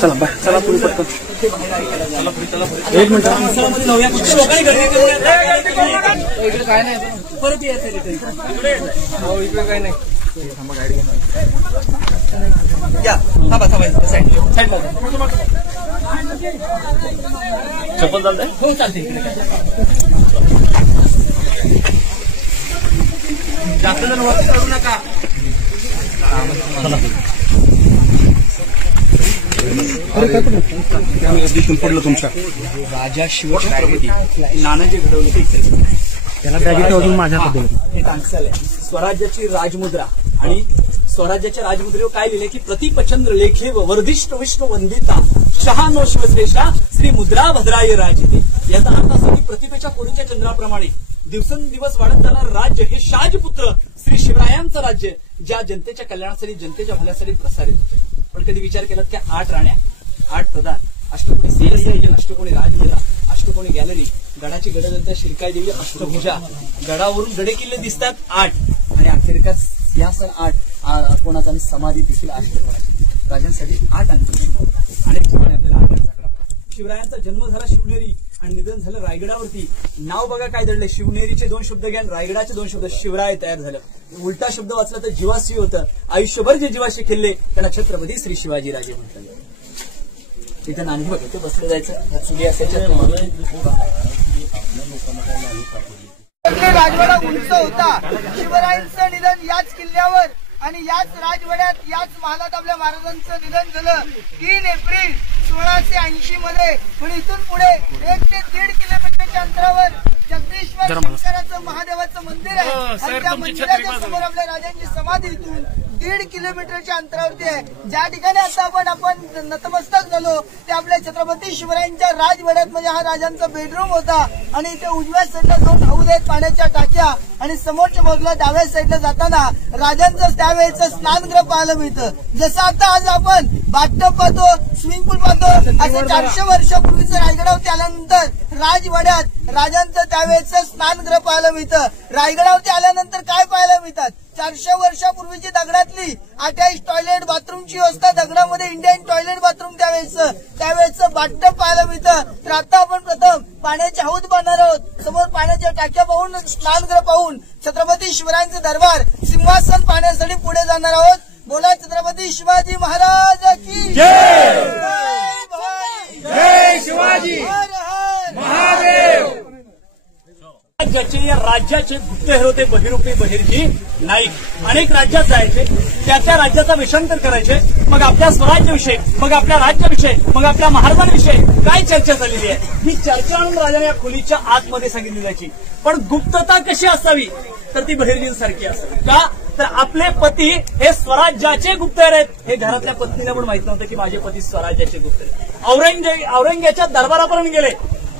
चला बाय, चला पुढे पटकन. एक मिनिट. इकडे काय नाही, परत यायचं इकडे काय नाही. या थांबा थांबायचं साईड चप्पल चालतंय. हो चालते. इकडे काय जास्त जण वरती करू नका. पडलं तुमच्या राजा शिवछत्रपती नानाजी घडवले त्याला अजून माझ्या हे टांगसाल आहे. स्वराज्याची राजमुद्रा आणि स्वराज्याच्या राजमुद्रेवर काय लिहिले की प्रतिपचंद्र लेखे वर्धिष्ठ विष्णू वंदिता शहानो शिवश्रेष्ठा श्री मुद्रा भद्राय राजते. याचा अर्थ असा की प्रतिभेच्या कोणीच्या चंद्राप्रमाणे दिवसेंदिवस वाढत जाणारं राज्य हे शाजपुत्र श्री शिवरायांचं राज्य ज्या जनतेच्या कल्याणासाठी जनतेच्या भल्यासाठी प्रसारित होते. पण कधी विचार केला त्या 8 राण्या 8 प्रधान अष्टकोणी सेल अष्टकोणी राजमुद्रा अष्टकोणी गॅलरी गडाची गडदत्ता शिरकाई देवी अष्टभुजा गडावरून गडे किल्ले दिसतात 8 आणि अखेरकार सिंहासन 8 कोणाचा आणि समाधी देखील 8 कोणाची राजांसाठी 8 अंकी अनेक ठिकाणी आपल्याला 8 आकडा. शिवरायांचा जन्म झाला शिवनेरी आणि निधन झालं रायगडावरती. नाव बघा काय दडलंय. शिवनेरीचे 2 शब्द घ्या, रायगडाचे 2 शब्द. शिवराय तयार झालं. उलटा शब्द वाचला तर जीवाशी होतं. आयुष्यभर जे जीवाशी खेळले त्यांना छत्रपती श्री शिवाजी राजे म्हणतात. तिथे नाणी बघा ते बसले जायचं चुली असायच्या. राजवाडा उंच होता. शिवरायांचं निधन याच किल्ल्यावर आणि याच राजवाड्यात याच महालात आपल्या महाराजांचं निधन झालं 3 एप्रिल 1680 मध्ये. पण इथून पुढे 1 ते 1.5 किलोमीटरच्या अंतरावर जगदीश्वर शंकराचं महादेवाचं मंदिर आहे आणि त्या मंदिराच्या समोर आपल्या राजांची समाधी इथून 1.5 किलोमीटरच्या अंतरावरती आहे. ज्या ठिकाणी आता आपण नतमस्तक झालो ते आपल्या छत्रपती शिवरायांच्या राजवाड्यात म्हणजे हा राजांचा बेडरूम होता. आणि इथे उजव्या साईडला 2 हौद आहेत पाण्याच्या टाक्या आणि समोरच्या बाजूला डाव्या साईडला जाताना राजांचं त्यावेळेचं स्नानगृह पाहायला मिळतं. जसं आता आज आपण बाथटब पाहतो स्विमिंग पूल पाहतो असं 400 वर्षापूर्वीचं रायगडावरती आल्यानंतर राजवाड्यात राजांचं त्यावेळेचं स्नानगृह पाहायला मिळतं. रायगडावरती आल्यानंतर काय पाहायला मिळतात 400 वर्षापूर्वीची दगडातली अटॅच टॉयलेट बाथरूमची व्यवस्था दगडामध्ये इंडियन टॉयलेट बाथरूम त्यावेळेचं बाथटब पाहायला मिळतं. तर आता आपण प्रथम पाण्याचे हौद पाहणार आहोत. समोर पाण्याच्या टाक्या पाहून स्नानगृह पाहून छत्रपती शिवरायांचे दरबार सिंहासन पाहण्यासाठी पुढे जाणार आहोत. बोला छत्रपती शिवाजी महाराज की जय. जय शिवाजी महादेव. राज्याचे या राज्याचे गुप्तहेर होते बहिरूपी बहिर्जी नाईक. अनेक राज्यात जायचे त्या राज्याचा वेषांतर करायचे. मग आपल्या स्वराज्याविषयी मग आपल्या राज्याविषयी मग आपल्या महाराजांविषयी काय चर्चा झालेली आहे ही चर्चा आणून राजाने या खोलीच्या आतमध्ये सांगितली जायची. पण गुप्तता कशी असावी तर ती बहिर्जींसारखी असावी. का तर आपले पती हे स्वराज्याचे गुप्तहेर आहेत. हे घरातल्या पत्नीला पण माहित नव्हतं की माझे पती स्वराज्याचे गुप्तहेर. औरंगजेबाच्या दरबारापर्यंत गेले.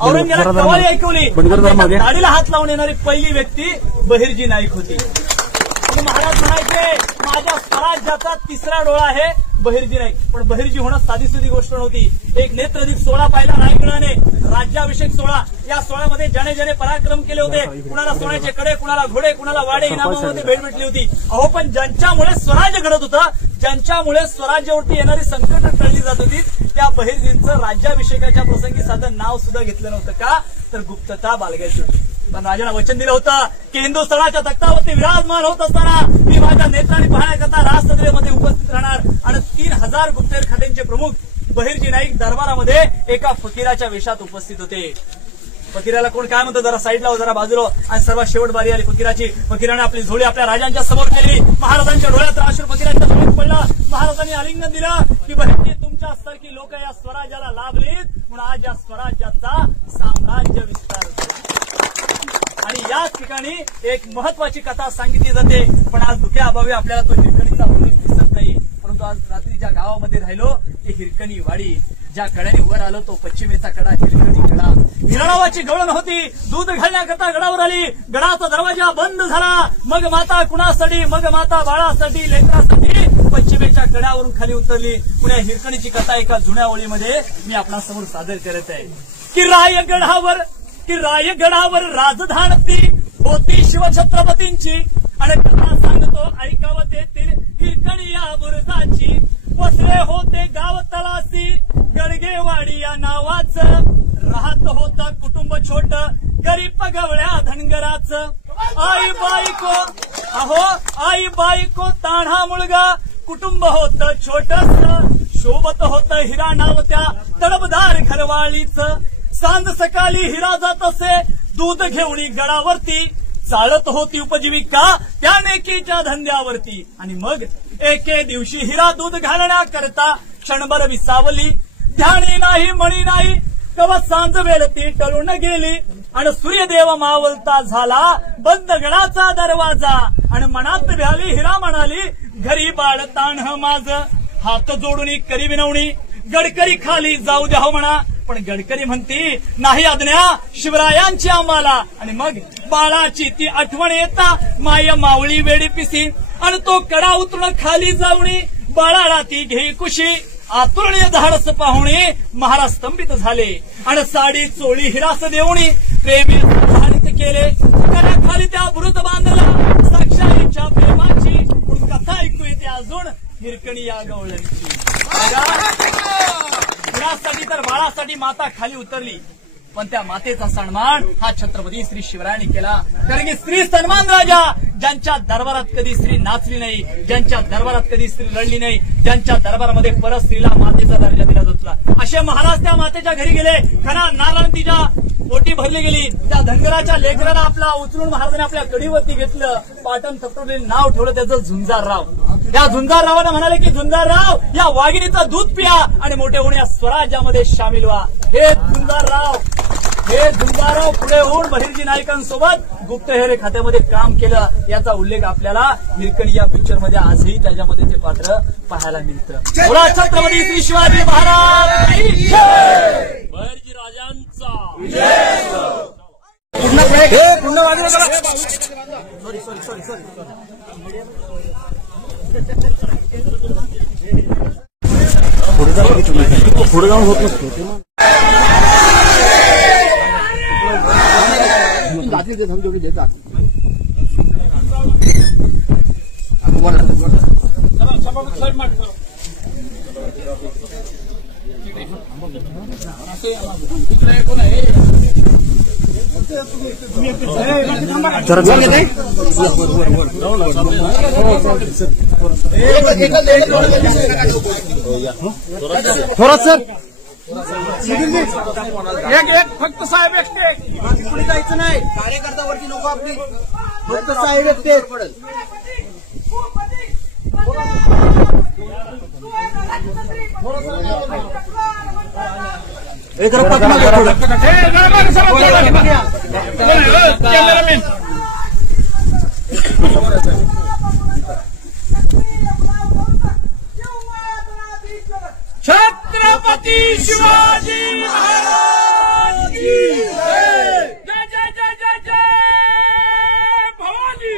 औरंगजेबाला कवाली ऐकवली. गाडीला हात लावून येणारी पहिली व्यक्ती बहिर्जी नाईक होती. महाराज म्हणायचे माझ्या स्वराज्याचा 3रा डोळा आहे बहिर्जी नाईक. पण बहिर्जी होणं साधी गोष्ट नव्हती. एक नेत्रदीप सोहळा पाहिला रायगडाने राज्याभिषेक सोहळा. या सोहळ्यामध्ये ज्याने ज्याने पराक्रम केले होते कुणाला सोन्याचे कडे कुणाला घोडे कुणाला वाडे इनामामध्ये भेट भेटली होती. अहो पण ज्यांच्यामुळे स्वराज्य घडत होतं ज्यांच्यामुळे स्वराज्यावरती येणारी संकट टळली जात होती त्या बहिर्जींचं राज्याभिषेकाच्या प्रसंगी साधं नाव सुद्धा घेतलं नव्हतं. का तर गुप्तता बाळगायची होती. पण राजाला वचन दिलं होतं की हिंदुस्थानाच्या तख्तावरती विराजमान होत असताना मी माझ्या नेत्रांनी पाहण्याकरता राजसदरेमध्ये उपस्थित राहणार. आणि 3000 गुप्तहेर खात्यांचे प्रमुख बहिर्जी नाईक दरबारामध्ये एका फकीराच्या वेशात उपस्थित होते. फकीराला कोण काय म्हणतो जरा साईडला जरा बाजूला. आणि सर्वात शेवट बारी आली फकीराची. फकीराने आपली झोळी आपल्या राजांच्या समोर केली. महाराजांच्या डोळ्यात अश्रू फकीरांच्या डोळ्यात पडला. महाराजांनी आलिंगन दिलं की बहिर्जी तुमच्यासारखी लोक या स्वराज्याला लाभलीत म्हणून आज या स्वराज्याचा साम्राज्य विस्तार. आणि याच ठिकाणी एक महत्वाची कथा सांगितली जाते. पण आज धुक्या अभावी आपल्याला तो हिरकणीचा उल्लेख दिसत नाही. परंतु आज रात्री ज्या गावामध्ये राहिलो ते हिरकणी वाडी. ज्या कड्याने वर आलो तो पश्चिमेचा कडा हिरकणी कडा. हिरणावाची गवळण होती. दूध घालण्याकरता गडावर आली. गडाचा दरवाजा बंद झाला. मग माता कुणासाठी मग माता बाळासाठी लेकरासाठी पश्चिमेच्या कड्यावरून खाली उतरली. पुण्या हिरकणीची कथा एका जुन्या ओळीमध्ये मी आपणासमोर सादर करत आहे की रायगडावर राजधानी होती शिवछत्रपतींची. आणि कथा सांगतो ऐकावं तेथील हिरकणी या बुरुजाची. पुढे होते गाव तळासी गडगेवाडी या नावाचं, राहत होतं कुटुंब छोट गरीब गवळ्या धनगराचं. आई बायको अहो आई बायको ताण्हा मुलगा, कुटुंब होतं छोटस, शोभत होतं हिरा नाव त्या तडपदार घरवाळीचं. सांज सकाळी हिरा जात असे दूध घेऊन गडावरती, चालत होती उपजीविका त्या नेकीच्या धंद्यावरती. आणि मग एके दिवशी हिरा दूध घालण्याकरता क्षणभर विसावली, ध्यानी नाही मणी नाही कवा सांज वेळती टळून गेली. आणि सूर्यदेव मावलता झाला बंद गडाचा दरवाजा, आणि मनात भ्याली हिरा म्हणाली घरी बाळ ताण माझ. हात जोडून करी विनवणी गडकरी खाली जाऊ द्या हो म्हणा, पण गडकरी म्हणती नाही आज्ञा शिवरायांची आम्हाला. आणि मग बाळाची ती आठवण येता माय मावळी वेडी पिसी, आणि तो कडा उतरून खाली जाऊनी बाळाला ती घेई कुशी. आतुरणे धाडस पाहुणे महाराज स्तंभित झाले, आणि साडी चोळी हिरास देऊनी प्रेमी धारित केले. कडाखाली त्या वृत बांधला साक्षाईच्या प्रेमाची, पण कथा ऐकू येते अजून हिरकणी या गवळ्यांची. हिरासाठी तर बाळासाठी माता खाली उतरली, पण त्या मातेचा सन्मान हा छत्रपती श्री शिवरायांनी केला. कारण की स्त्री सन्मान राजा, ज्यांच्या दरबारात कधी स्त्री नाचली नाही, ज्यांच्या दरबारात कधी स्त्री लढली नाही, ज्यांच्या दरबारामध्ये परत स्त्रीला मातेचा दर्जा दिला जातो, असे महाराज त्या मातेच्या घरी गेले. खरा नारायण तिच्या पोटी भरली गेली. त्या धनगराच्या लेकराला आपला उचलून महाराजांनी आपल्या कडीवरती घेतलं, पाटण थपटवले नाव ठेवलं त्याचं झुंजारराव. त्या झुंजाररावानं म्हणाले की झुंजारराव या वाघिणीचं दूध पिया आणि मोठे होऊन या स्वराज्यामध्ये सामील व्हा. हे झुंजारराव पुढे होऊन बहिर्जी नायकांसोबत गुप्तहेर खात्यामध्ये काम केलं. याचा उल्लेख आपल्याला हिरकणी या पिक्चरमध्ये आजही त्याच्यामध्ये ते पात्र पाहायला मिळतं. बोला छत्रपती श्री शिवाजी महाराज बहिर्जी राजांचा पुढे जाऊन होत नसतो जाती समजो की देतात. थोडा सर एक फक्त साहेब एकटे पुढे जायचं नाही. कार्यकर्ता वरती नको आपली, फक्त साहेब एकटे पडेल. छत्रपती शिवाजी महाराज की जय. जय जय जय जय जय भवानी.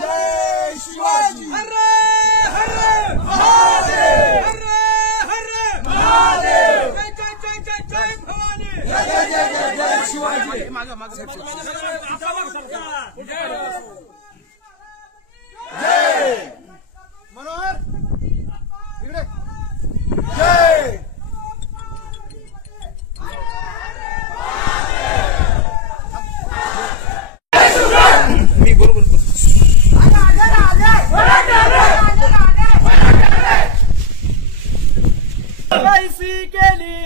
जय शिवाजी. हरे हरे महादेव. हरे हरे महादेव. जय जय जय जय जय भवानी. जय जय जय जय जय शिवाजी. जय मनोहर इकडे. जय मी बरोबर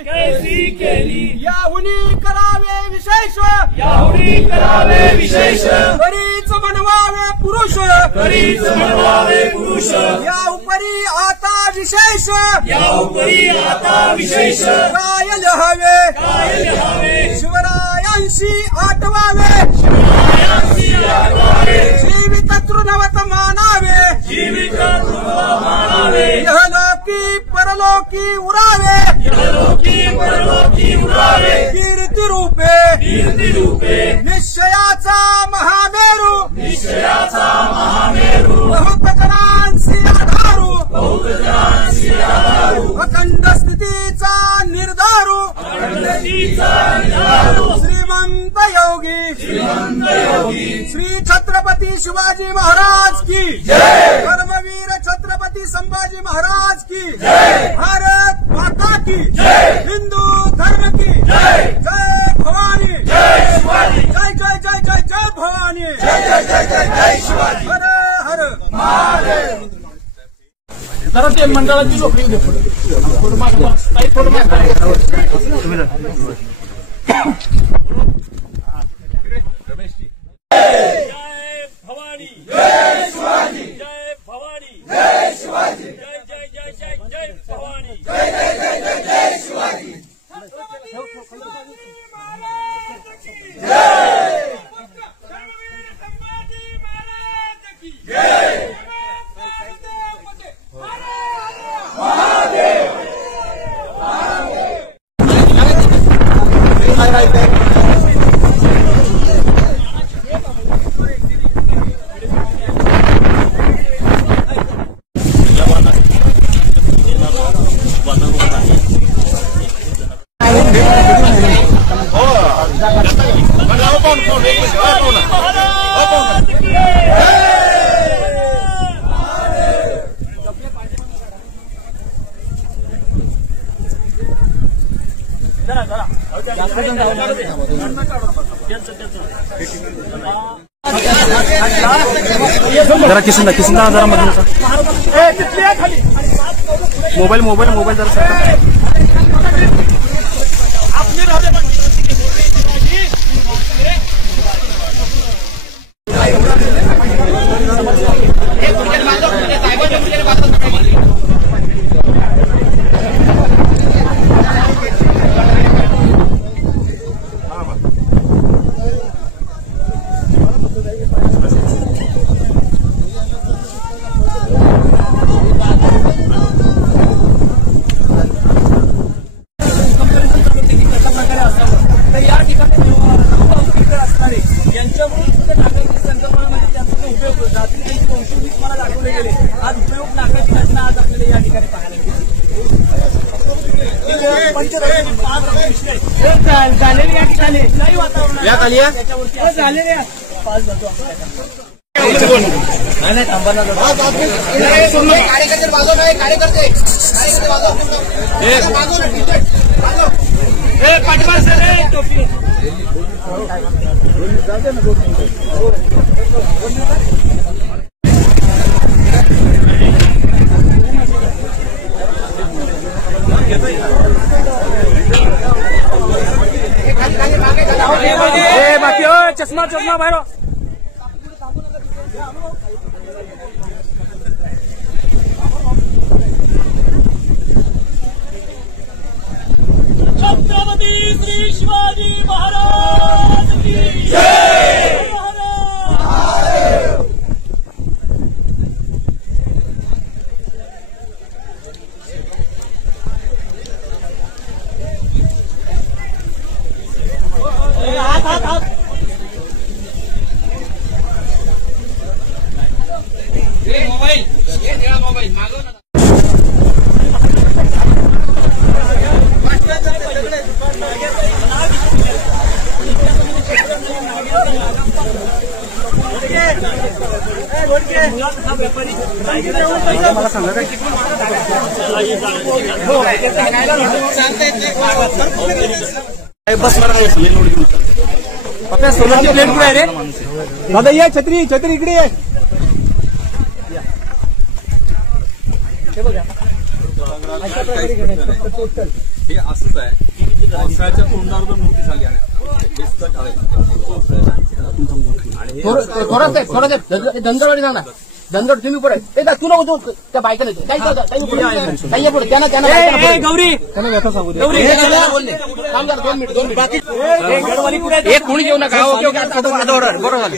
कैसी केली याहुनी करावे विशेष. याहुनी करावे विशेष. करीच बनवावे पुरुष. करीच बनवावे पुरुष. या उपरी आता विशेष. या उपरी आता विशेष. काय लिहावे. काय लिहावे. शिवरायांशी आठवावे. शिवरायांशी आठवावे. जीवित तृणवत मानावे. जीवित तृणवत मानावे. यहलोकी परलोकी उरावे. यहलोकी परलोकी उरावे. कीर्ती रूपे. कीर्ती रूपे. निश्चयाचा महामेरू. निश्चयाचा महामेरू. बहुत जणांशी आधारू. बहुत जणांशी आधारू. अखंड स्थितीचा निर्धारू. अखंडतेचा निर्धारू. श्रीमंत योगी. श्रीमंत योगी. श्री छत्रपती शिवाजी महाराज की जय. कर्मवीर छत्रपती संभाजी महाराज की जय, भारत माता की जय, हिंदू धर्म की जय, जय भवानी, जय शिवाजी, जय जय जय जय जय भवानी, जय जय जय जय जय शिवाजी, हर हर महादेव. जरा ते मंडळाची लोक येऊ दे फोटो मागवा. काही फोटो मागवा. जय भवानी, जय शिवाजी, जय भवानी, जय शिवाजी, जय जय जय जय जय भवानी, जय जय जय जय जय शिवाजी. जरा किसन जरा मधून मोबाईल जरा चष्मा बाहेर. छत्रपती श्री शिवाजी महाराज की जय. हात मोबाईल मागव ना. मला सांगा काय बस पप्पा सोलरची प्लेट कुठे आहे रे दादा. ये छत्री इकडे आहे. हे असंच आहे की पावसाळ्याच्या तोंडावर जर मूर्ती झाली आणि धनगरवाडी सांग ना. धनगड तुम्ही पुढे तू नको तू त्या बायका नाही पुढे त्यांना गौरी त्यांना व्यथा सांगू दे. 2 मिनिट एक कोणी घेऊ नका. बरोबर झाले.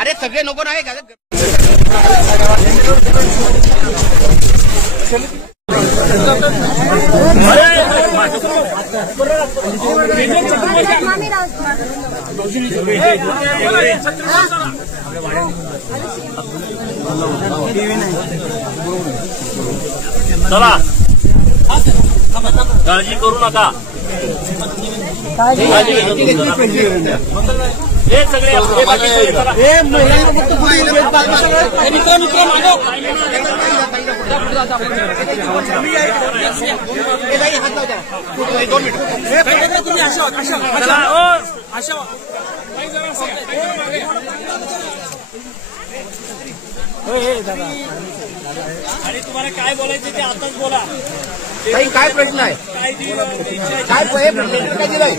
अरे सगळे नको नाही का. चला काळजी करू नका. हे सगळे हे बाकीचे चला. आणि तुम्हाला काय बोलायचं ते आताच बोला. काय प्रश्न आहे? काय काय दिलाय?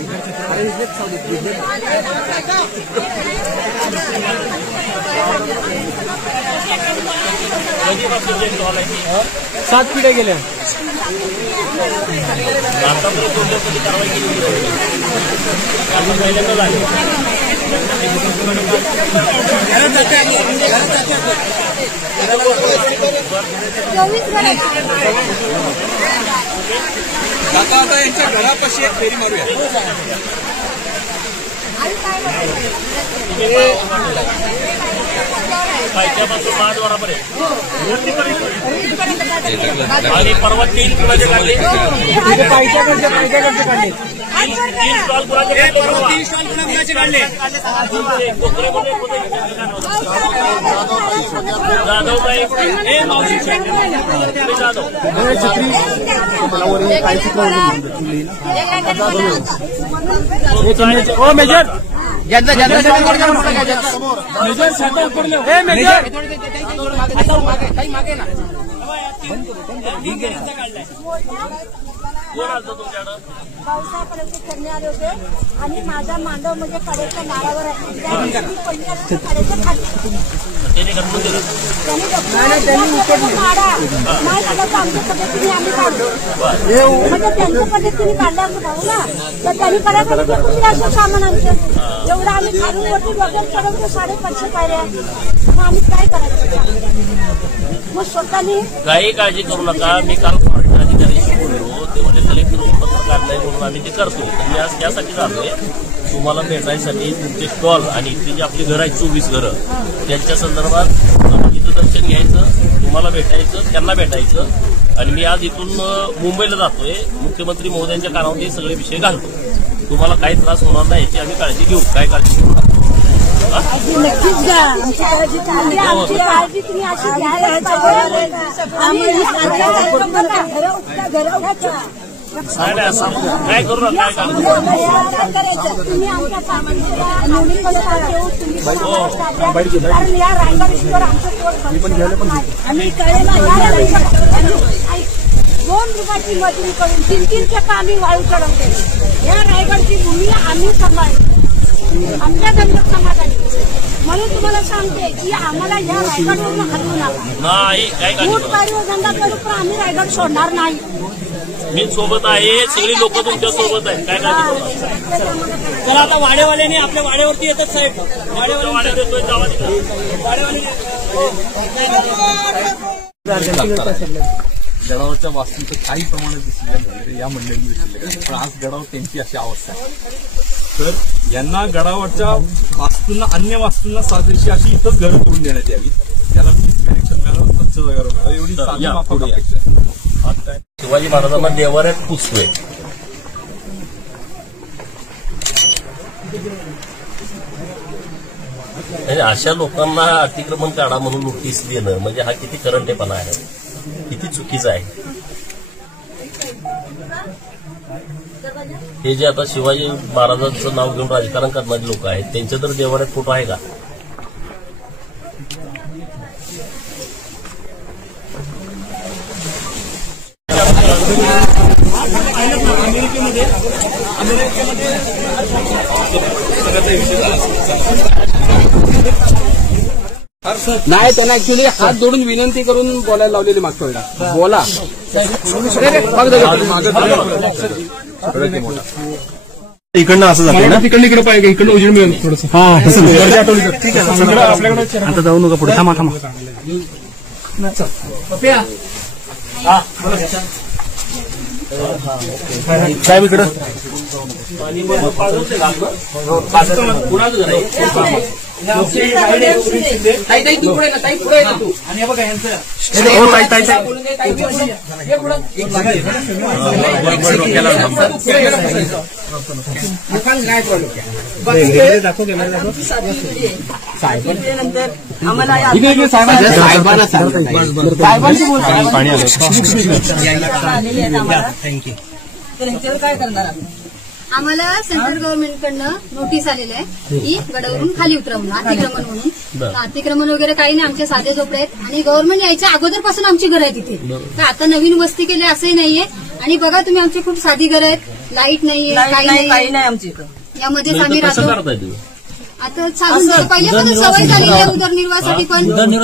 7 पिढ्या गेल्या. आतापर्यंत कधी कारवाई केली अजून पहिल्यांदा झाली. आता यांच्या घरापाशी एक फेरी मारूया. पायथ्यापासून महाद्वारापर आहे आणि परवा 3 कुणाचे काढले. 3 स्टॉल कुणाचे काढले. जाधवबाई हे मावशी जाधव मेजर पावसापर्यंत करणे आले होते आणि माझा मांडव म्हणजे कडेच्या नारावर आहे. आमच्या पद्धतीने आम्ही काढलो म्हणजे त्यांच्या पद्धतीने काढला असं भाऊ ना तर त्यांनी करायचं तुम्ही असं सामान आमचं एवढं आम्ही खालून वरती वगैरे चढवतो 550 पायऱ्या. मग आम्ही काय करायचं मग स्वतःनी काही काळजी करू नका. मी काल फॉरेस्ट अधिकाऱ्यांशी बोललो ते म्हणजे कलेक्टर पत्रकार नाही म्हणून आम्ही ते करतो. मी आज त्यासाठी जातोय तुम्हाला भेटायसाठी तुमचे स्टॉल आणि इथली जी आपली घरं आहेत 24 घरं त्यांच्या संदर्भात तिथं दर्शन घ्यायचं, तुम्हाला भेटायचं, त्यांना भेटायचं. आणि मी आज इथून मुंबईला जातोय. मुख्यमंत्री महोदयांच्या कानावर हे सगळे विषय घालतो. तुम्हाला काही त्रास होणार नाही याची आम्ही काळजी घेऊ. काय काळजी घेऊ नका. नक्कीच घ्या. आमची काळजी तुम्ही अशी घ्यायला काय करू नका. काय तुम्ही कारण या रायगड आमचं आम्ही कळेला 2 रुपयाची मजुरी करून 3-3 टक्का आम्ही वाळू चढवते. या रायगडची भूमी आम्ही सांभाळतो आमच्या धंद्यात समाजाने. म्हणून तुम्हाला सांगते की आम्हाला या रायगडवरून हलवू नका. फूट पायरीवर धंदा करू पण आम्ही रायगड सोडणार नाही. मी सोबत आहे. सगळी लोक तुमच्या सोबत आहेत. काय काळजी करू. चला आता वाड्यावाल्याने आपल्या वाड्यावरती येतात साहेब. वाड्यावर येतोय गडावरच्या वास्तूंचं काही प्रमाणात शिल्लक झाले या मंडळींमध्ये शिल्लक आहे. पण आज गडावर त्यांची अशी अवस्था आहे. तर यांना गडावरच्या वास्तूंना अन्य वास्तूंना साजेशी अशी इथंच घरं करून देण्यात यावी. त्याला वीज कनेक्शन मिळालं, स्वच्छ जागा मिळावं एवढी साधी माफक अपेक्षा आहे. शिवाजी महाराजांना देवाऱ्यात पुजतोय. अशा लोकांना अतिक्रमण काढा म्हणून नोटीस देणं म्हणजे हा किती करंटेपणा आहे, किती चुकीचं आहे. हे जे आता शिवाजी महाराजांचं नाव घेऊन राजकारण करणारे लोक आहेत त्यांच्या तर देवाऱ्यात फोटो आहे का. नाही त्यांना ऍक्च्युली हात जोडून विनंती करून बोलायला लावलेली मागच्या वेळेला. बोला इकडनं असं जातं ना, तिकडनं इकडे पाहिजे, इकडनं उजेड मिळेल थोडंसं. ठीक आहे आपल्याकडे आता जाऊ नका पुढे. थांबा थांबा. साहेब इकडं आणि मग पाजवते का आपलं? कुणाचं घर आहे? ताई तू पुढे ना, ताई पुढे ना तू. आणि हे बघा यांचं थँक्यू. काय करणार आम्हाला सेंट्रल गव्हर्नमेंटकडनं नोटीस आलेलं आहे की गडावरून खाली उतरा म्हणून अतिक्रमण म्हणून. अतिक्रमण वगैरे काही नाही, आमचे साधे झोपडे आहेत आणि गव्हर्नमेंट यायच्या अगोदरपासून आमची घरं आहेत तिथे. तर आता नवीन वस्ती केली असंही नाहीये. आणि बघा तुम्ही आमची खूप साधी घरं आहेत, लाईट नाहीये, काही नाही आमची इथं. यामध्येच आम्ही राहतो. आता चालून पहिल्यापासून सवय झालेली आहे उदरनिर्वाहासाठी पण. आणि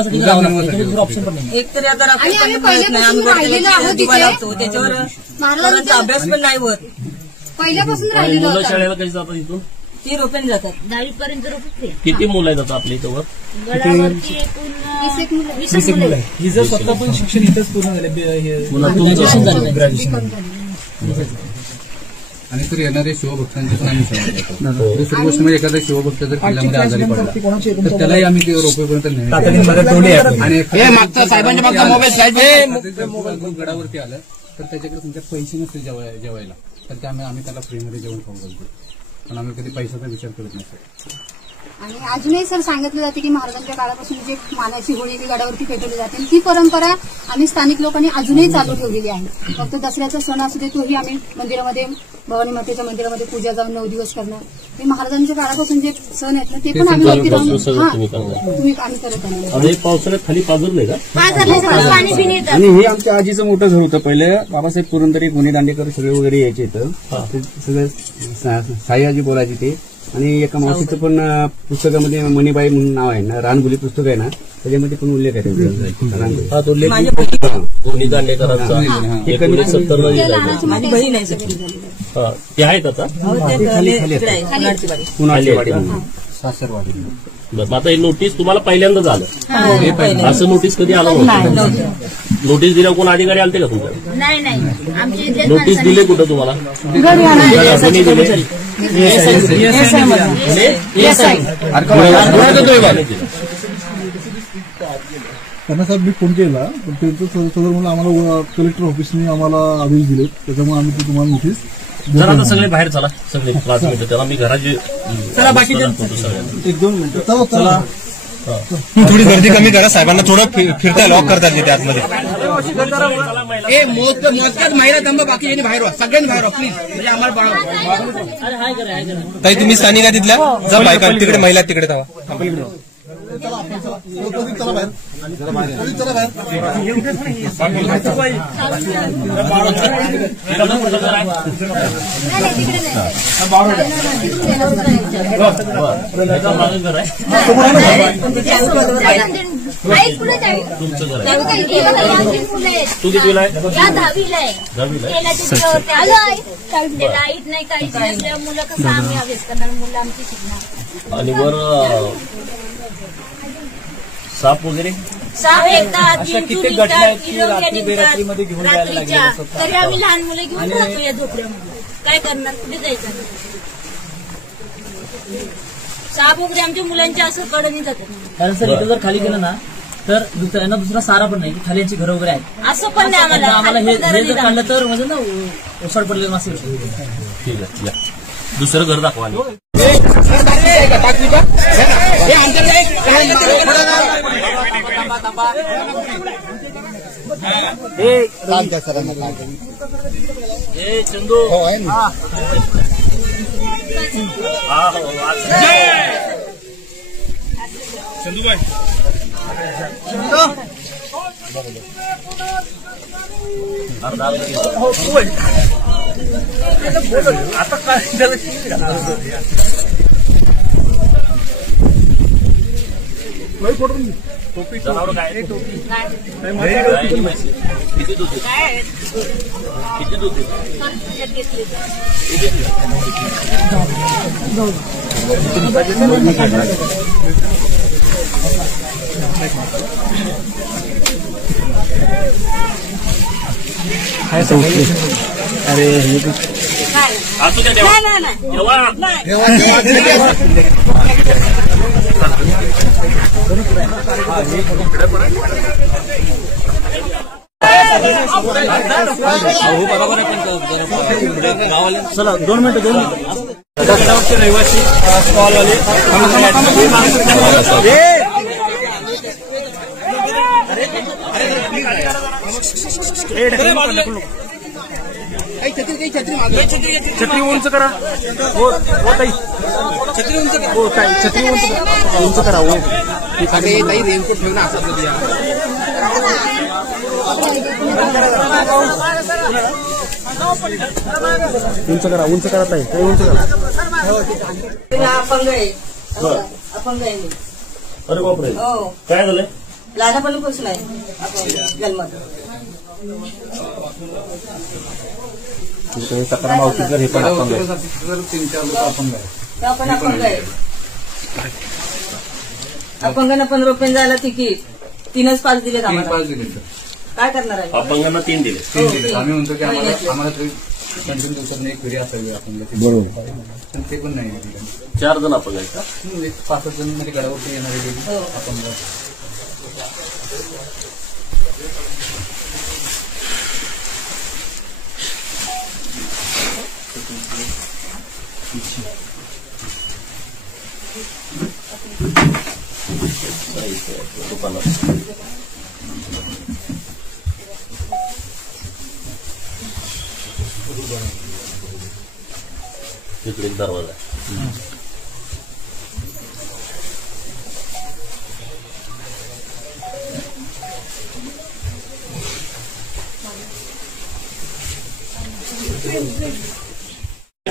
आम्ही पहिल्यापासून राहिलेलो आहोत तिथे. त्याच्यावर महाराजांचा अभ्यास पण नाही होत. पहिल्यापासून राहिलेलो मुलं होतो. शाळेला कशी जातात इथून? 3 रुपये जातात. 10वीपर्यंत रुपये. किती मुलं आहेत आता आपल्या इथं वर? गडावरची एकूण 20 मुलं आहेत. हिचं स्वतः पण शिक्षण इथंच पूर्ण झालं. पुन्हा तुमचं ग्रॅज्युएशन. आणि तर येणारे शिवभक्तांचे पण आम्ही सेवा देतो. दुसरी गोष्ट म्हणजे एखादा शिवभक्त जर किल्ल्यामध्ये आजारी पडला तर त्यालाही आम्ही ते रोपेपर्यंत आणि गडावरती आलं तर त्याच्याकडे तुमच्या पैसे नसते जेवायला तर ते आम्ही त्याला फ्रीमध्ये जेवण खाऊ घालतो. पण आम्ही कधी पैशाचा विचार करत नसतो. आणि अजूनही सर सांगितलं जाते की महाराजांच्या काळापासून जे मानाची होळी गडावरती पेटवली जाते ती परंपरा आम्ही स्थानिक लोकांनी अजूनही चालू ठेवलेली आहे. फक्त दसऱ्याचा सण असू दे तोही आम्ही मंदिरामध्ये भवानी मातेच्या मंदिरामध्ये पूजा जाऊन 9 दिवस करणं. हे महाराजांच्या काळापासून जे सण आहेत ना ते पण आम्ही वरती राहून आम्ही करत आहोत. पावसाळ्यात खाली पाजरले का? पाणी पिणे येतात. आणि हे आमच्या आजीचं मोठं घर होतं. पहिले बाबासाहेब पुरंदरे, गुन्हे दांडेकर सगळे वगैरे यायचे इथं. सगळे साई आजी बोलायचे ते. आणि एका मावशीचं पण पुस्तकामध्ये मणीबाई म्हणून नाव आहे ना, रानगुली पुस्तक आहे ना, त्याच्यामध्ये पण उल्लेख आहे. गुन्हे दांडेकरांचा 1970ला लिहिला. माझी बहीण आहे सगळी. ते आहेत आता सासरवाडी. बरं, आता हे नोटीस तुम्हाला पहिल्यांदा झालं. असं नोटीस कधी आलं नव्हतं. नोटीस दिल्यावर कोण अधिकारी आलते का तुमच्या? नाही नोटीस दिले कुठं तुम्हाला? कोणी दिले? त्यांना साहेब मी फोन केला पण त्यांचं सदर म्हणून आम्हाला कलेक्टर ऑफिसने आम्हाला आदेश दिले. त्याच्यामुळे आम्ही ती तुम्हाला नोटीस. जरा आता सगळे बाहेर चला, सगळे 5 मिनिटं. त्याला मी घराचे चला बाकी 1-2 मिनिटं चला. थोडी गर्दी कमी करा. साहेबांना थोडं फिरता लॉक करतात तिथे आतमध्ये. मोजक्यात महिला दंब बाकी बाहेर व्हा, सगळ्यांनी बाहेर व्हा प्लीज. म्हणजे आम्हाला ताई तुम्ही स्थानिक आहे तिथल्या? जा बायका तिकडे, महिला तिकडे धावा. चला बाहेर. तुमचं घर आहे. तू कितीला आहे? 10वीला आहे. लाईट नाही काहीच नसल्या मुलं कसं आम्ही अभ्यास करणार, मुलं आमची शिकणार. आणि वर साप वगैरे साप येतात, किती घटना आहेत की रात्री बेरात्रीमध्ये घेऊन जायला लागले. तरी आम्ही लहान मुलं घेऊन राहतो या झोपड्यामध्ये. काय करणार, कुठे जायचं? साप वगैरे आमच्या मुलांच्या असं कडणी जातात. कारण सर इथं जर खाली गेलं ना तर दुसरा सारा पण नाही. खाली यांची घरं वगैरे आहेत. असं पण नाही आम्हाला हे जर काढलं तर म्हणजे ना ओसाड पडले मासे. ठीक आहे, या. दुसरं घर दाखवा. चंदू आता काय जनावर काय? किती दूध देते? किती दूध देते? असू द्या देवा. चला 2 मिनिटं रहिवासी स्टॉलवाले छत्री उंच करा. हो ताई छत्री उंच करा. हो ताई छत्री उंच करा. हो ताई रेनकोट ठेवणं असं उंच करा ताई काही उंच करा. अपंग आहे. अरे बापरे काय झालंय? लहानपणापासून आहे जन्मात. तक्रार मावशी जर हे पण अपंग आहे. आपण अपंग आहे. अपंगांना 15 रुपये जायला तिकीट 3च पास दिलेत आम्हाला. काय करणार आहे? अपंगांना 3 दिले. आम्ही म्हणतो की आम्हाला 2 दिवसांनी एक फेरी असावी अपंगाची. बरोबर. पण ते पण नाही. 4 जण अपंग आहेत का? 5-6 जण मध्ये गडावरती येणारे अपंग. तिकडे एक दरवाजा आहे.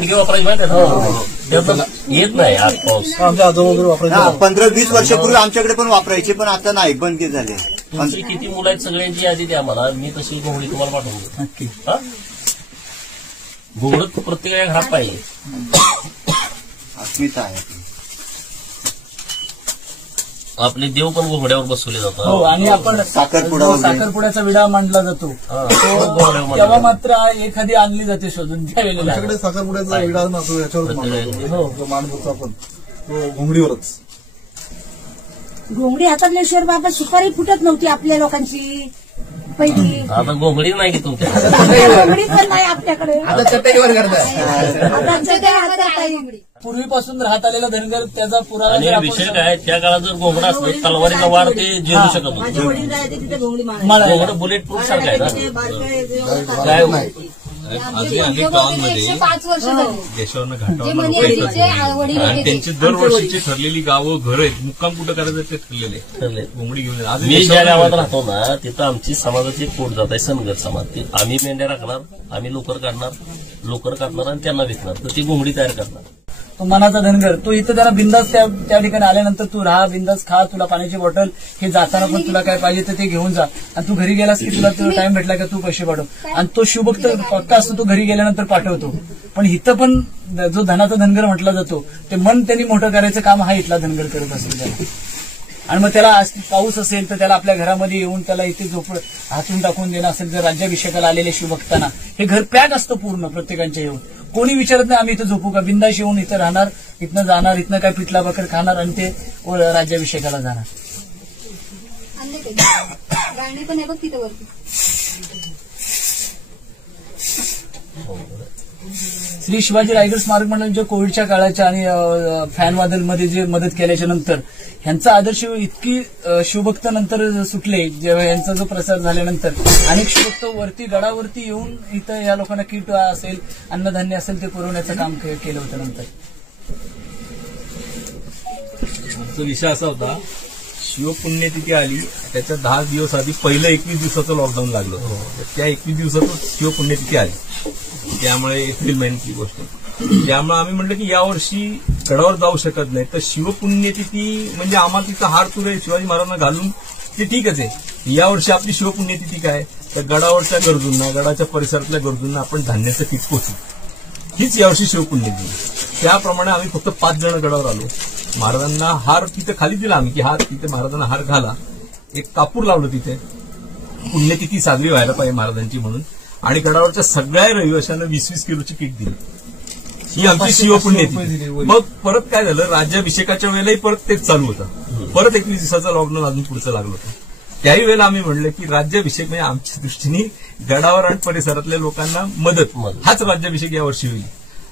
वापरायची माहिती आहे ना? येत नाही आज पाऊस. आमच्या आजोबा वगैरे वापरायचे. 15-20 वर्षापूर्वी आमच्याकडे पण वापरायचे पण आता नाही बंद झाले. तुमची किती मुलं आहेत सगळ्यांची यादी द्या मला. मी तशी घोंगडी तुम्हाला पाठवतो. नक्की. घोंगडं प्रत्येकाच्या घरात पाहिजे. अस्मिता आहे. आपले देव पण घोंगड्यावर बसवले जातात. हो आणि आपण साखरपुड्याचा विडा मांडला जातो तेव्हा मात्र एखादी आणली जाते शोधून त्यावेळेला. आमच्याकडे साखरपुड्याचा विडा नसतो याच्यावर मांडतो आपण घोंगडीवरच. घोंगडी हातातल्याशिवाय बाबा सुपारी फुटत नव्हती आपल्या लोकांची पहिली. आता घोंगडी नाही की तुमच्या? घोंगडी पण नाही आपल्याकडे. आता चटईवर करताय. पूर्वीपासून राहत आलेला धनगर त्याचा पुरावा. आणि विषय काय त्या काळात जर घोंगडा असतो तलवारीचा वार ते झेलू शकत होते. घोंगडं बुलेट प्रूफ सारखं आहे ना. काय 105 वर्ष झाली यशवर्ण घाटावर आणि त्यांची दरवर्षीची ठरलेली गावं घर आहेत. मुक्काम कुठं करायचं ते ठरलेले घोंगडी घेऊन. मी ज्या गावात राहतो ना तिथं आमची समाजाची पोट जात आहे सनगर समाज. आम्ही मेंढ्या राखणार, आम्ही लोकर काढणार आणि त्यांना विकणार. तर ती घोंगडी तयार करणार. तो मनाचा धनगर तो इथं त्याला बिंदास त्या ठिकाणी आल्यानंतर तू राहा बिंदास खा. तुला पाण्याची बॉटल हे जाताना पण तुला काय पाहिजे तर ते घेऊन जा. आणि तू घरी गेलास की तुला टाइम भेटला का तू पैसे पाठव. आणि तो शिवभक्त पक्का असतो तो घरी गेल्यानंतर पाठवतो. पण इथं पण जो धनाचा धनगर म्हटला जातो ते मन त्यांनी मोठं करायचं काम हा इथला धनगर करत असेल त्याला. आणि मग त्याला पाऊस असेल तर त्याला आपल्या घरामध्ये येऊन त्याला इथे हातून टाकून देणं असेल. जर राज्याभिषेकाला आलेले शिवभक्तांना हे घर पॅक असतं पूर्ण प्रत्येकांच्या येऊन. कोणी विचारत नाही आम्ही इथं झोपू का. बिंदास येऊन इथं राहणार, इथनं जाणार, इथनं काय पिठला भाकर खाणार आणि ते राज्याभिषेकाला जाणार. गाणी पण आहे बघ तिथं वरती. श्री शिवाजी रायगड स्मारक मंडळाच्या कोविडच्या काळाच्या आणि फॅनवादलमध्ये जे मदत केल्याच्या नंतर ह्यांचा आदर्श इतकी शिवभक्त नंतर सुटले. जेव्हा यांचा जो प्रसार झाल्यानंतर अनेक शिवभक्त वरती गडावरती येऊन इथं या लोकांना किट असेल, अन्नधान्य असेल ते पुरवण्याचं काम केलं होतं. नंतर विषय असा होता शिवपुण्यतिथी आली त्याच्या 10 दिवस आधी पहिलं 21 दिवसाचं लॉकडाऊन लागलं. त्या 21 दिवसातच शिवपुण्यतिथी आली. त्यामुळे एप्रिल महिन्यातली गोष्ट. त्यामुळे आम्ही म्हटलं की यावर्षी गडावर जाऊ शकत नाही तर शिवपुण्यतिथी म्हणजे आम्हाला तिथं हार तुरे शिवाजी महाराजांना घालून ते ठीकच आहे. यावर्षी आपली शिवपुण्यतिथी काय तर गडावरच्या गरजूंना, गडाच्या परिसरातल्या गरजूंना आपण धान्याचं किट पोचू. हीच यावर्षी शिवपुण्यतिथी. त्याप्रमाणे आम्ही फक्त 5 जण गडावर आलो. महाराजांना हार तिथे खाली दिला आम्ही की हार तिथे महाराजांना हार घाला. एक कापूर लावलं तिथे पुण्यतिथी साजरी व्हायला पाहिजे महाराजांची म्हणून. आणि गडावरच्या सगळ्या रहिवाशांना 20-20 किलोची किट दिली. ही आमची शिवपुण्यतिथी. मग परत काय झालं, राज्याभिषेकाच्या वेळेलाही परत तेच चालू होतं. परत 21 दिवसाचा लॉकडाऊन अजून पुढचं लागलं होतं. त्याही वेळेला आम्ही म्हणलं की राज्याभिषेक म्हणजे आमच्या दृष्टीने गडावर आणि परिसरातल्या लोकांना मदत, हाच राज्याभिषेक यावर्षी होईल.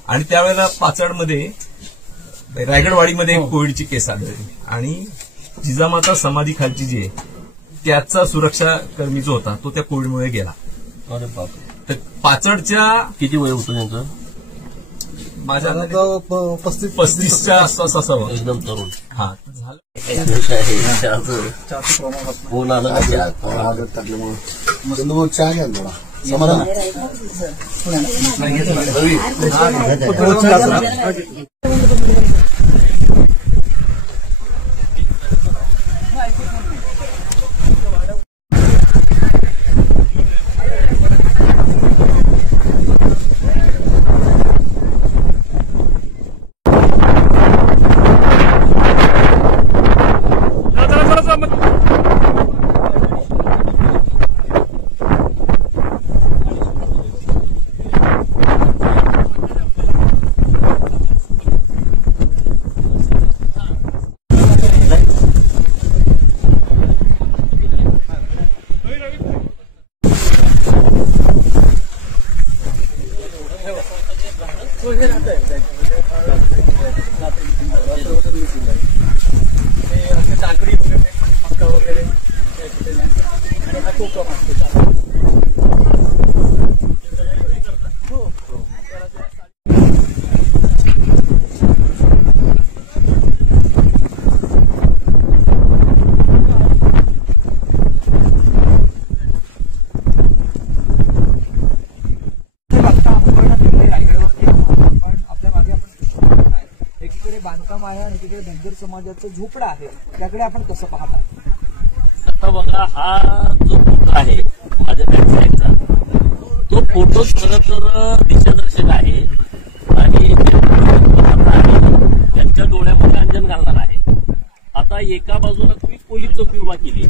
आणि त्यावेळेला पाचडमध्ये रायगडवाडीमध्ये कोविडची केस आढळली आणि जिजामाता समाधी खालची जी आहे त्याचा सुरक्षा कर्मी जो होता तो त्या कोविडमुळे गेला. अरे बाप. तर पाचडच्या किती वय होतं त्यांचं? माझ्या 35च्या आसपास असावं. एकदम तरुण. हा झालं. फोन आला चहा घ्या थोडा समाधान. बांधकाम आहे आणि तिकडे धनगर समाजाचं झोपडं आहे, त्याकडे आपण कसं पाहता? आता बघा, हा जो फोटो आहे माझ्या बॅकसाईडचा, तो फोटो खरं तर दिशादर्शक आहे आणि त्यांच्या डोळ्यामध्ये अंजन घालणार आहे. आता एका बाजूला तुम्ही पोलीस चौकी उभा केली,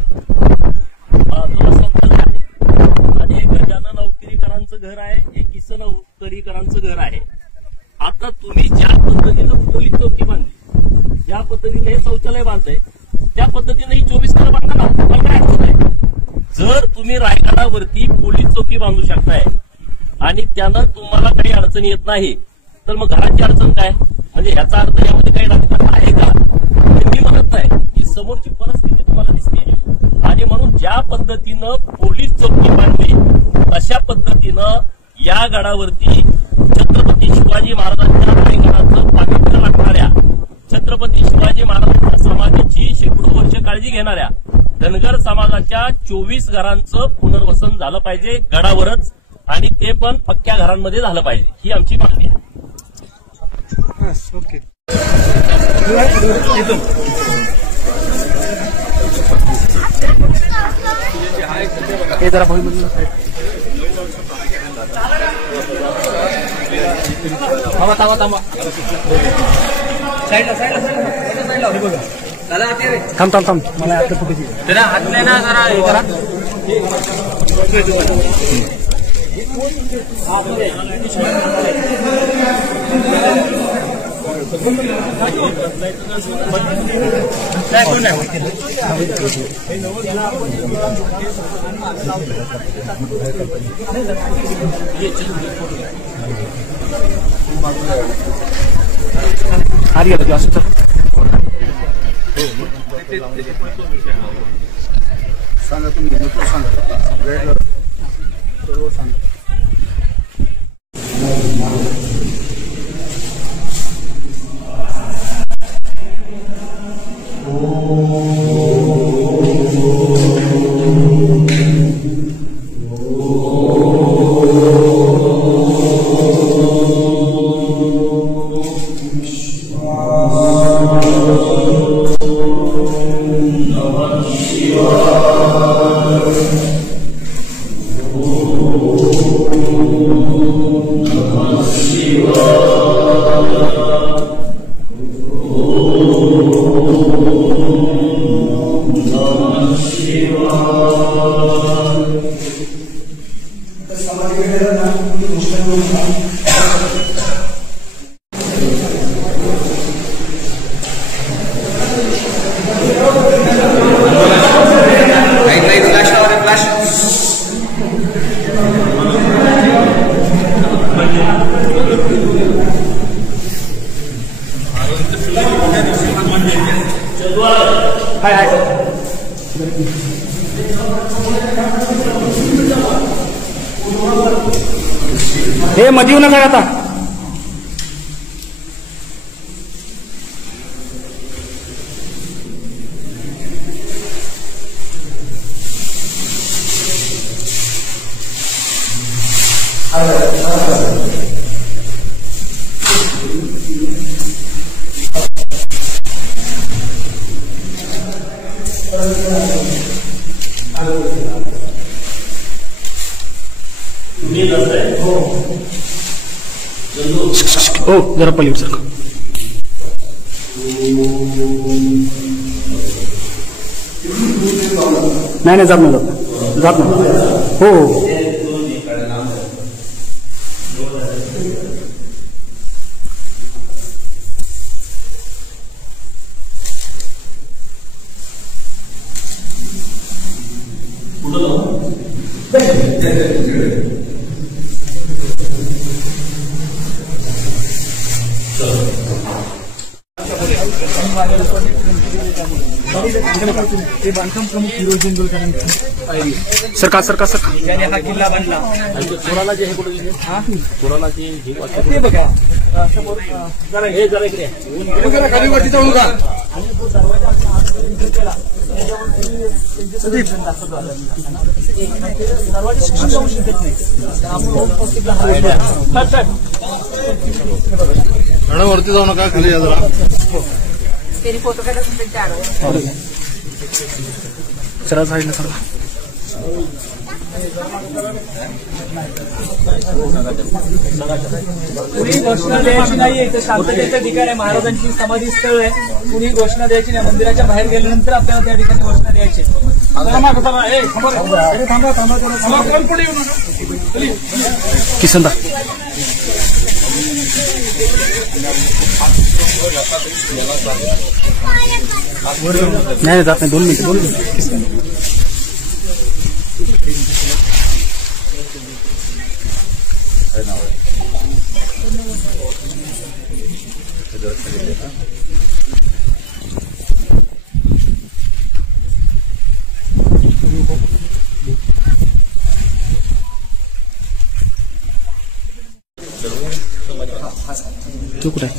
आणि एक गजानन अवकिरीकरांचं घर आहे, एक किसन अवकिरीकरांचं घर आहे. आता तुम्ही ज्या पद्धतीनं पोलीस चौकी बांधली, ज्या पद्धतीने हे शौचालय बांधलंय, त्या पद्धतीने ही 24 घर बांधा ना. तुम्हाला काय अडचण आहे? जर तुम्ही रायगडावरती पोलीस चौकी बांधू शकताय आणि त्यानं तुम्हाला काही अडचण येत नाही, तर मग घराची अडचण काय? म्हणजे ह्याचा अर्थ यामध्ये काही राजकारण आहे का? मी म्हणत नाही, ही समोरची परिस्थिती तुम्हाला दिसते. आणि म्हणून ज्या पद्धतीनं पोलीस चौकी बांधली, तशा पद्धतीनं या गडावरती छत्रपती शिवाजी महाराजांच्या रायगडाचं पावित्र्य राखणाऱ्या, छत्रपती शिवाजी महाराजांच्या समाजाची शेकडो वर्ष काळजी घेणाऱ्या धनगर समाजाच्या 24 घरांचं पुनर्वसन झालं पाहिजे गडावरच, आणि ते पण पक्क्या घरांमध्ये झालं पाहिजे, ही आमची मागणी आहे. ओके. हे जरा भाऊ म्हणून थांबा. थांब मला आता कुठे जरा हात नाही ना, जरा हे करा. आधी गेलं असं सांगा तुम्ही, सांगा. हे मध्ये येऊ नका आता. हो जरा पलीकडे सर. नाही जात नाही जात नाही. हो ते बांधकाम प्रमुख फिरोज इंदुलकरांची सरका सरका सरका ज्याने हा किल्ला बांधला. चोराला जे हे कुठे चोराला जे हे ते बघा जरा हे जरा इकडे खालीवरती जाऊ नका. मॅडम वरती जाऊ नका, खाली या जरा. फोटो काढा. सरळ साईडला सरका. कुणी घोषणा द्यायची नाहीये. इथे शांततेचं ठिकाण आहे. महाराजांची समाधी स्थळ आहे. कुणी घोषणा द्यायची नाही. मंदिराच्या बाहेर गेल्यानंतर आपल्याला त्या ठिकाणी घोषणा द्यायची. किसनदा नाही जात नाही. 2 मिनिटं. तू कुठे आहे?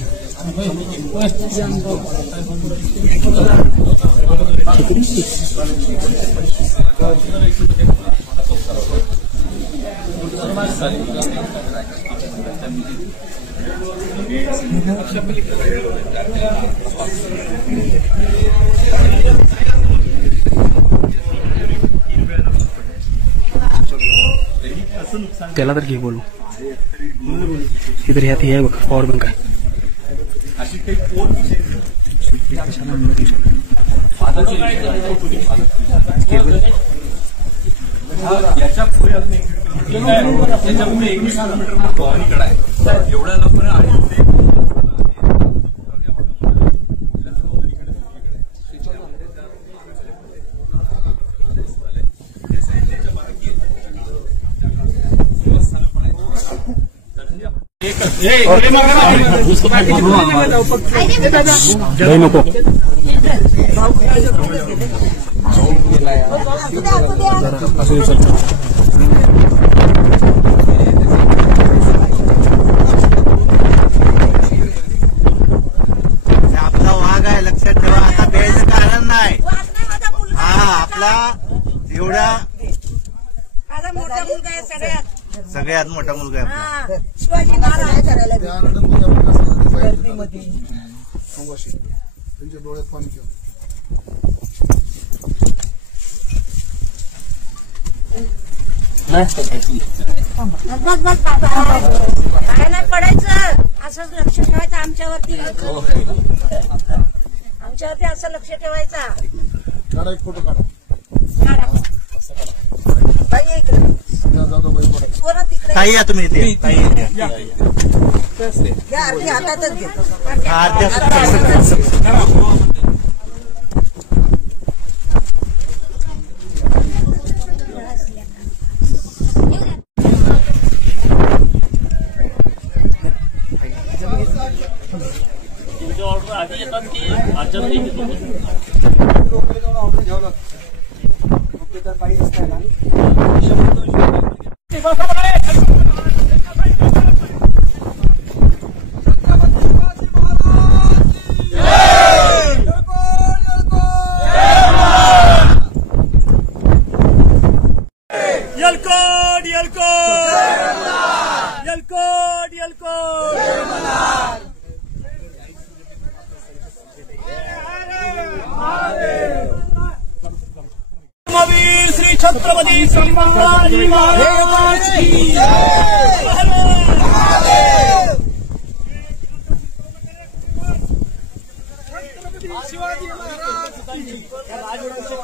त्याला तर घे बोलू. इधर ह्यात हे बघ पॉवर बँक आहे. याच्या पुढे 21 किलोमीटर भवानीकडे आहे. एवढ्या लवकर नको. आपला वाघ आहे, लक्षात ठेवा. आता बेळचं कारण नाही. हा आपला एवढा मोठा मुलगा आहे सगळ्यात मोठा मुलगा आहे आपला. शिवाजी महाराज त्यांच्या डोळ्यात पाणी ठेव. काय नाही पडायचं. असंच लक्ष ठेवायचं आमच्यावरती. आमच्यावरती असं लक्ष ठेवायचा. काढा एक फोटो काढा. बाई इकडे ताई या तुम्ही इथे हातातच घेतो तुमच्या ऑर्डर आधी येतात की अर्जंट येतो? यलकोट यलकोट यलकोट यलकोट धर्मवीर श्री छत्रपती संभाजी महाराज की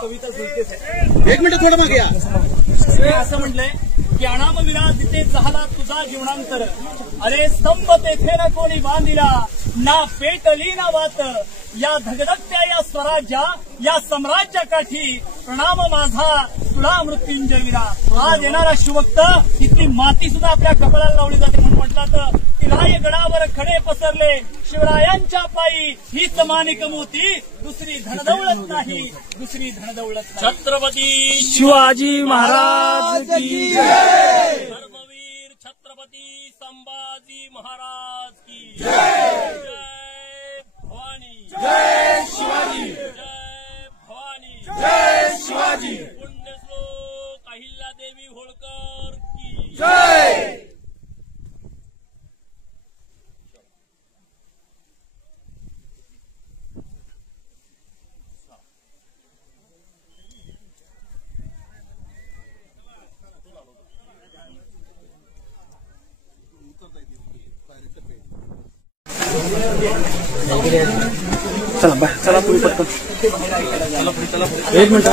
कविता एक मिनिट थोडं मागे या. असं म्हटलंय की अनामविलास तिथे झाला तुझा जीवनांतर, अरे स्तंभ तेथे न कोणी बांधिला, ना पेटली ना वात, या धगधगत्या या स्वराज्या या साम्राज्याकाठी प्रणाम माझा तुला मृत्युंजयवीरा. आज येणारा शिवभक्त इतकी माती सुद्धा आपल्या कपाळाला लावली जाते म्हणून म्हटलं तर की रायगडावर खडे पसरले शिवरायांच्या पायी, ही समानिक मोती दुसरी धनदौलत नाही, दुसरी धनदौलत नाही. छत्रपती शिवाजी महाराज की जय. धर्मवीर छत्रपती संभाजी महाराज की जय. जय भवानी, जय शिवाजी, जय भवानी, जय शिवाजी, पुण्यश्लोक अहिल्यादेवी होळकर की जय. चला बाय, चला तुम्ही पटकन एक मिनिट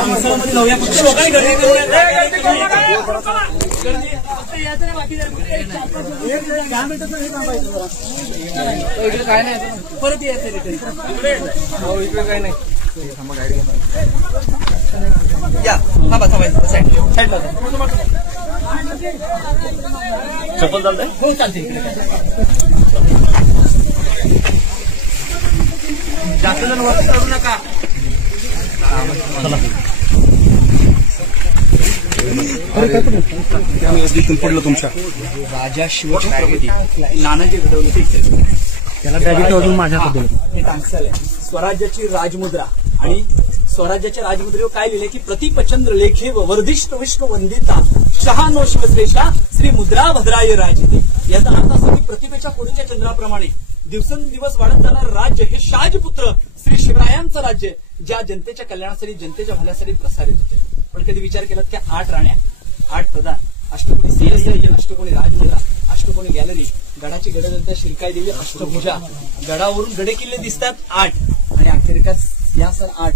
काय नाही परत यायचं इकडे काय नाही या थांबा थांबायचं साईडला चप्पल चालतंय? हो चालते जास्त जण वरती करू नका. पडलं तुमच्या राजा शिवछत्रपती नानाजी घडवले ते इथे त्याला बॅगेत अजून माझ्या पद्धतीने हे टांगसाल आहे. स्वराज्याची राजमुद्रा आणि स्वराज्याच्या राजमुद्रेवर काय लिहिले की प्रतिपचंद्र लेखे व वर्धिष्ठ विष्णू वंदिता शहानो शिवश्रेष्ठा श्री मुद्रा भद्राय राजते. याचा अर्थ असा की प्रतिभेच्या पुढच्या चंद्राप्रमाणे दिवसेंदिवस वाढत जाणारं राज्य हे शाहजीपुत्र श्री शिवरायांचं राज्य ज्या जनतेच्या कल्याणासाठी जनतेच्या भल्यासाठी प्रसारित होते. पण कधी विचार केला की 8 राण्या 8 प्रधान अष्टकोणी सिंहासन अष्टकोणी राजमुद्रा अष्टकोणी गॅलरी गडाची गडदत्ता शिरकाई देवी अष्टभुजा गडावरून गडे किल्ले दिसतात 8 आणि अखेरकार सिंहासन 8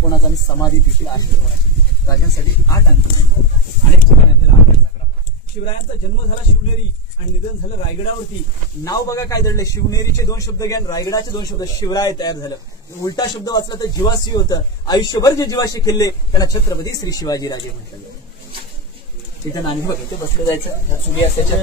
कोणाचा आणि समाधी देखील अष्टकोणाची राजांसाठी 8 अनेक ठिकाणी आपल्याला शिवरायांचा जन्म झाला शिवनेरी आणि निधन झालं रायगडावरती. नाव बघा काय दडले, शिवनेरीचे 2 शब्द घ्या रायगडाचे 2 शब्द, शिवराय तयार झालं. उलटा शब्द वाचला तर जीवासी होतं. आयुष्यभर जे जीवाशी खेळले त्यांना छत्रपती श्री शिवाजी राजे म्हटलं गेलं. तिथे नाणी बघ इथे बसलं जायचं चुली असायच्या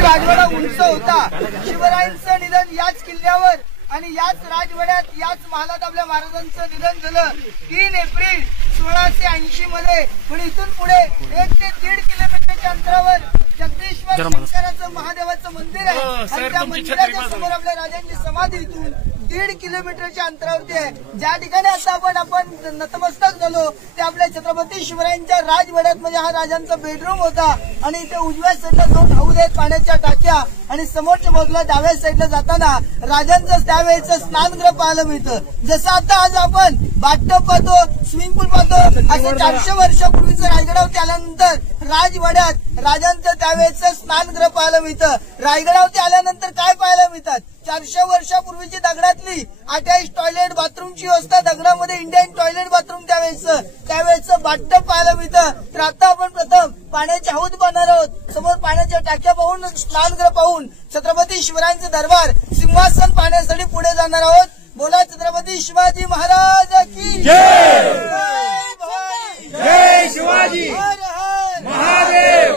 राजवाडा उंच होता. शिवरायांचं निधन याच किल्ल्यावर आणि याच राजवाड्यात याच महालात आपल्या महाराजांचं निधन झालं 3 एप्रिल 1680 मध्ये. पण इथून पुढे 1 ते 1.5 किलोमीटरच्या अंतरावर जगदीश्वर शंकराचं महादेवाचं मंदिर आहे आणि त्या मंदिराच्या समोर आपल्या राजांची समाधी इथून 1.5 किलोमीटरच्या अंतरावरती आहे. ज्या ठिकाणी आता आपण नतमस्तक झालो ते आपल्या छत्रपती शिवरायांच्या राजवाड्यात म्हणजे हा राजांचा बेडरूम होता. आणि इथे उजव्या साईडला 2 हौद आहेत पाण्याच्या टाक्या आणि समोरच्या बाजूला डाव्या साईडला जाताना राजांचं त्यावेळेचं स्नानगृह पाहायला मिळतं. जसं आता आज आपण बाथटब पाहतो स्विमिंग पूल पाहतो असं 400 वर्षापूर्वीचं रायगडावरती आल्यानंतर राजवाड्यात राजांचं त्यावेळेचं स्नानगृह पाहायला मिळतं. रायगडावरती आल्यानंतर काय पाहायला मिळतात 400 वर्षापूर्वीची दगडातली अटॅच टॉयलेट बाथरूमची व्यवस्था, दगडामध्ये इंडियन टॉयलेट बाथरूम त्यावेळेचं बाथटब पाहायला मिळतं. तर आता आपण प्रथम पाण्याचे हौद पाहणार आहोत. समोर पाण्याच्या टाक्या पाहून, स्नानगृह पाहून छत्रपती शिवरायांचे दरबार सिंहासन पाहण्यासाठी पुढे जाणार आहोत. बोला छत्रपती शिवाजी महाराज की जय. जय भवानी, जय शिवाजी, हर हर महादेव.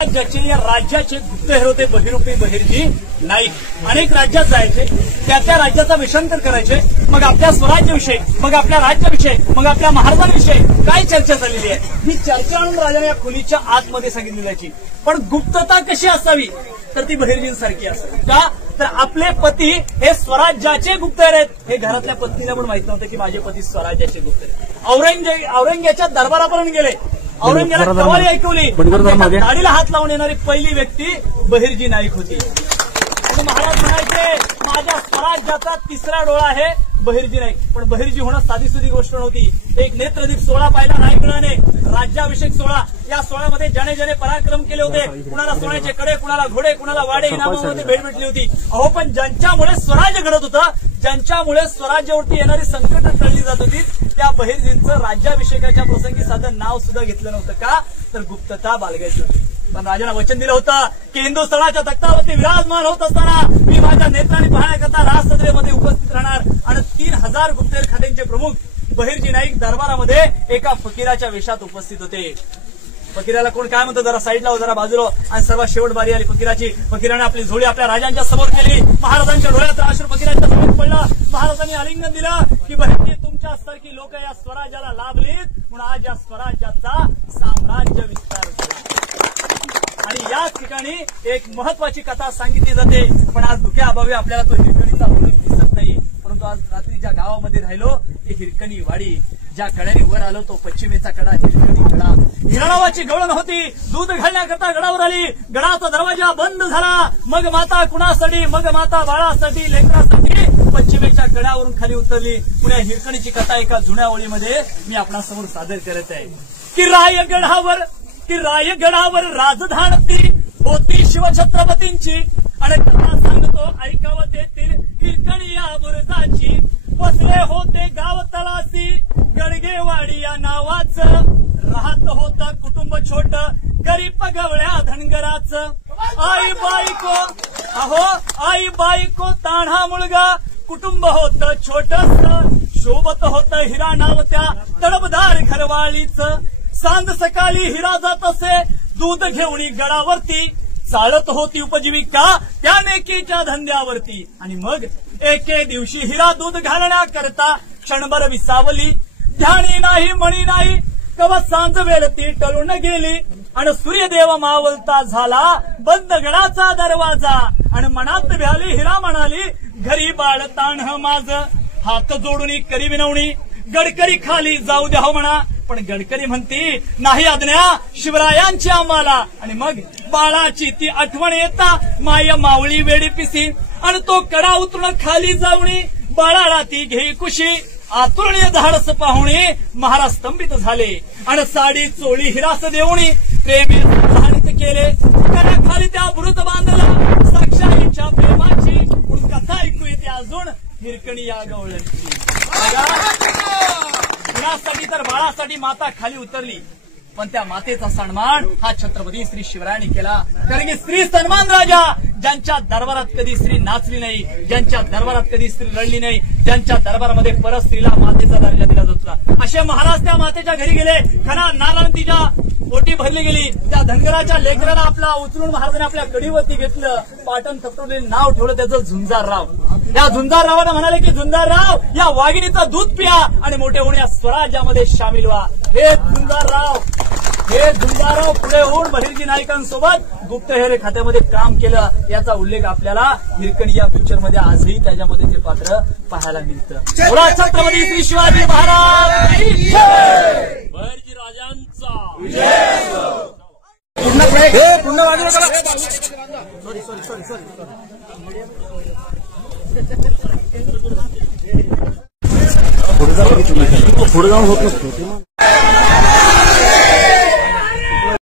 राज्याचे या राज्याचे गुप्तहेर होते बहिरूपी बहिर्जी नाईक. अनेक राज्यात जायचे, त्या राज्याचा वेषांतर करायचे. मग आपल्या स्वराज्याविषयी, मग आपल्या राज्याविषयी, मग आपल्या महाराजांविषयी काय चर्चा झालेली आहे, ही चर्चा आणून राजाने या खोलीच्या आतमध्ये सांगितली जायची. पण गुप्तता कशी असावी, तर ती बहिर्जींसारखी असावी. का तर आपले पती हे स्वराज्याचे गुप्तहेर आहेत. हे घरातल्या पत्नीला पण माहित नव्हतं की माझे पती स्वराज्याचे गुप्तहेर. औरंग्याच्या दरबारापर्यंत गेले, औरंग्याला कवाली ऐकवली, गाडीला हात लावून येणारी पहिली व्यक्ती बहिर्जी नाईक होती. महाराज म्हणायचे माझ्या स्वराज्याचा तिसरा डोळा आहे बहिर्जी नाईक. पण बहिर्जी होणं साधीसुधी गोष्ट नव्हती. एक नेत्रदीप सोहळा पाहिला नाईकगडाने, राज्याभिषेक सोहळा. या सोहळ्यामध्ये ज्याने ज्याने पराक्रम केले होते, कुणाला सोन्याचे कडे, कुणाला घोडे, कुणाला वाडे इनामामध्ये भेट भेटली होती. अहो पण ज्यांच्यामुळे स्वराज्य घडत होतं, ज्यांच्यामुळे स्वराज्यावरती येणारी संकट टळली जात होती, त्या बहिर्जींचं राज्याभिषेकाच्या प्रसंगी साधं नाव सुद्धा घेतलं नव्हतं. का तर गुप्तता बाळगायची होती. पण राजाला वचन दिलं होतं की हिंदुस्थानाच्या तख्तावरती विराजमान होत असताना मी माझ्या नेत्रांनी पाहण्याकरता राजसदरेमध्ये उपस्थित राहणार. आणि 3000 गुप्तहेर खात्यांचे प्रमुख बहिर्जी नाईक दरबारामध्ये एका फकीराच्या वेशात उपस्थित होते. फकीराला कोण काय म्हणतो, जरा साईडला जरा बाजूला. आणि सर्वात शेवट बारी आली फकीराची. फकीराने आपली झोळी आपल्या राजांच्या समोर केली. महाराजांच्या डोळ्यात अश्रू फकीरांच्या समोर पडला. महाराजांनी आलिंगन दिलं की बहिर्जी तुमच्यासारखी लोक या स्वराज्याला लाभलीत म्हणून आज या स्वराज्याचा साम्राज्य विस्तार झाला. आणि याच ठिकाणी एक महत्वाची कथा सांगितली जाते. पण आज धुक्याअभावी आपल्याला तो हिरकणीचा उल्लेख दिसत नाही. परंतु आज रात्री ज्या गावामध्ये राहिलो ती हिरकणी वाडी, ज्या कड्याने वर आलो तो पश्चिमेचा कडा हिरकणी कडा. हिरणावाची गवळण होती, दूध घालण्याकरता गडावर आली. गडाचा दरवाजा बंद झाला. मग माता कुणासाठी, मग माता बाळासाठी, लेकरासाठी पश्चिमेच्या कड्यावरून खाली उतरली. पुण्या हिरकणीची कथा एका जुन्या ओळीमध्ये मी आपणासमोर सादर करत आहे. की रायगडावर राजधानी होती शिवछत्रपतींची. आणि कथा सांगतो ऐकावं तेथील हिरकणी या बुरुजाची. बसले होते गाव तळाशी गडगेवाडी या नावाचं. राहत होतं कुटुंब छोट गरीब गवळ्या धनगराचं. आई बायको तान्हा मुलगा कुटुंब होतं छोटस. शोभत होतं हिरा नाव त्या तडपदार घरवाळीचं. सांज सकाळी हिरा जात असे दूध घेऊन गडावरती. चालत होती उपजीविका त्या नेकीच्या धंद्यावरती. आणि मग एके दिवशी हिरा दूध घालण्याकरता क्षणभर विसावली. ध्यानी नाही मणी नाही कवा सांज वेळती टळून गेली. आणि सूर्यदेव मावलता झाला बंद गडाचा दरवाजा. आणि मनात भ्याली हिरा म्हणाली घरी बाळ ताण माझ. हात जोडून करी विनवणी गडकरी खाली जाऊ द्या हो म्हणा. पण गडकरी म्हणती नाही आज्ञा शिवरायांची आम्हाला. आणि मग बाळाची ती आठवण येता माय मावळी वेडी पिसी. आणि तो कडा उतरून खाली जाऊनी बाळाला ती घेई कुशी. आतुरणीय धाडस पाहुणे महाराज स्तंभित झाले. आणि साडी चोळी हिरास देऊनी प्रेमी प्रहाणित केले. कड्याखाली त्या बुरुज बांधला साक्षाईच्या प्रेमाची. कथा ऐकू येते अजून हिरकणी या गवळणची. कुणासाठी तर बाळासाठी माता खाली उतरली. पण त्या मातेचा सन्मान हा छत्रपती श्री शिवरायांनी केला. कारण की स्त्री सन्मान राजा, ज्यांच्या दरबारात कधी स्त्री नाचली नाही, ज्यांच्या दरबारात कधी स्त्री रडली नाही, ज्यांच्या दरबारामध्ये परत स्त्रीला मातेचा दर्जा दिला जात होता. असे महाराज त्या मातेच्या घरी गेले. खरा नारायण तिच्या पोटी भरली गेली. त्या धनगराच्या लेकराला आपला उचलून महाराजांनी आपल्या कडीवरती घेतलं. पाटण तत्वले नाव ठेवलं त्याचं झुंजारराव. या झुंजाररावांना म्हणाले की झुंजारराव या वाघिणीचं दूध पिया आणि मोठे होऊन या स्वराज्यामध्ये सामील व्हा. हे झुंजारराव पुढे होऊन बहिर्जी नाईकांसोबत गुप्तहेर खात्यामध्ये काम केलं. याचा उल्लेख आपल्याला हिरकणी या पिक्चरमध्ये आजही त्याच्यामध्ये ते पात्र पाहायला मिळतं. बोला छत्रपती श्री शिवाजी महाराज बहिर्जी राजांचा पुढे जाऊन होत नसतो.